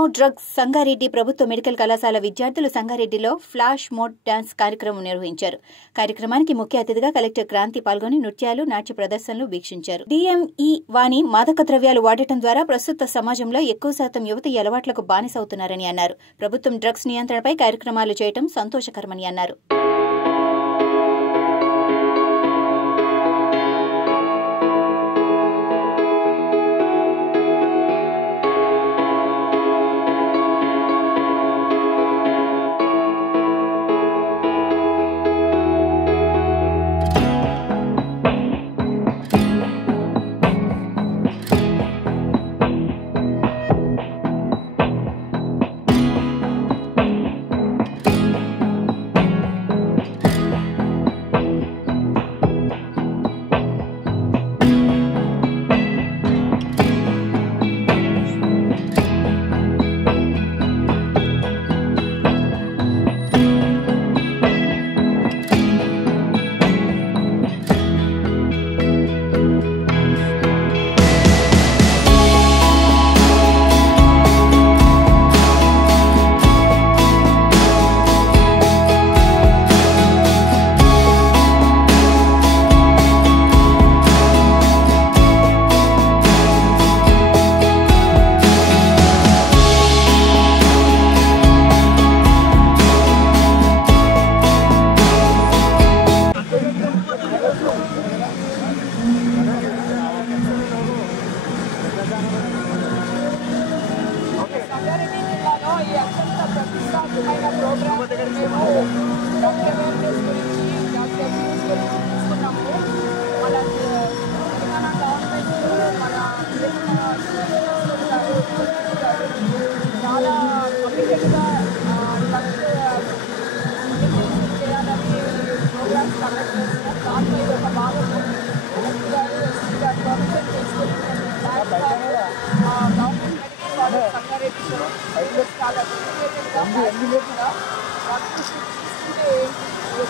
No drugs Sangareddy ప్రభుత్వ medical కళాశాల విద్యార్థులు సంగారెడ్డిలో ఫ్లాష్ మోడ్ డాన్స్ కార్యక్రమం నిర్వహించారు. కార్యక్రమానికి ముఖ్య అతిథిగా కలెక్టర్ క్రాంతి పాల్గొని నృత్యాలు, నాట్య ప్రదర్శనలు వీక్షించారు. డిఎంఈ వాణి మాదక ద్రవ్యాలు వాడటం ద్వారా ప్రస్తుత సమాజంలో ఎక్కువ శాతం యువత ఈ అలవాట్లకు బానిసవుతున్నారని అన్నారు. ప్రభుత్వం డ్రగ్స్ నియంత్రణపై కార్యక్రమాలు చేయడం సంతోషకరమని అన్నారు.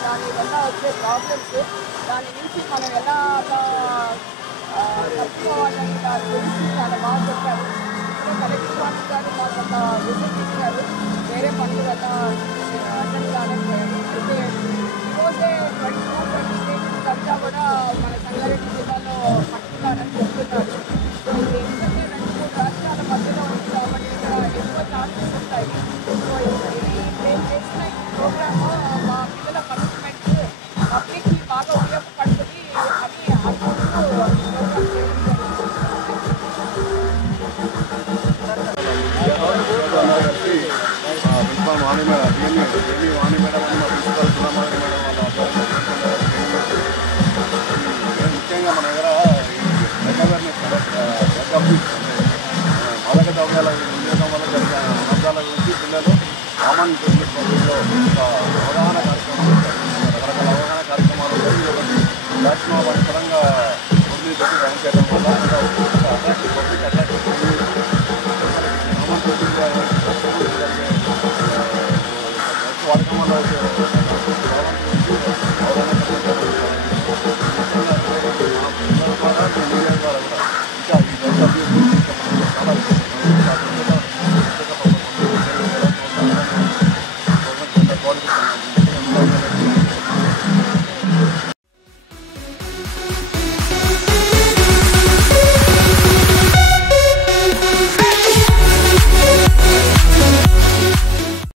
దానివల్ల వచ్చే ప్రాబ్లమ్స్ దాని నుంచి మనం ఎలా తప్పుకోవాలని దాని గురించి చాలా బాగా చెప్పారు. కలెక్టర్ వాళ్ళు గారు మాకు అంత విజిట్ ఇచ్చారు. వేరే పనులు వల్ల అటెండ్ కాలేకపోయారు. అయితే ఈరోజే 22-23 అంతా కూడా మన సంగారెడ్డి జిల్లాలో పట్టుకున్నారని చెప్తున్నారు. ఎందుకంటే 2-3 రాష్ట్రాల మధ్యలో ఉంది కాబట్టి ఇక్కడ ఎక్కువ ఛాన్సెస్ ఉంటాయి. సో మేము చేసిన ఈ ప్రోగ్రామ్ మా పిల్లల కమిట్మెంట్ పబ్లిక్కి బాగా ఉపయోగపడుతుంది అని అనుకుంటూ ప్రోగ్రామ్ ముఖ్యంగా మన దగ్గర మాదక ద్రవ్యాల వినియోగం వల్ల జరిగే అనర్థాల గురించి పిల్లలు కామన్ పబ్లిక్లో అవగాహన కార్యక్రమాలు రకరకాల అవగాహన కార్యక్రమాలు ఫ్లాష్ మాబ్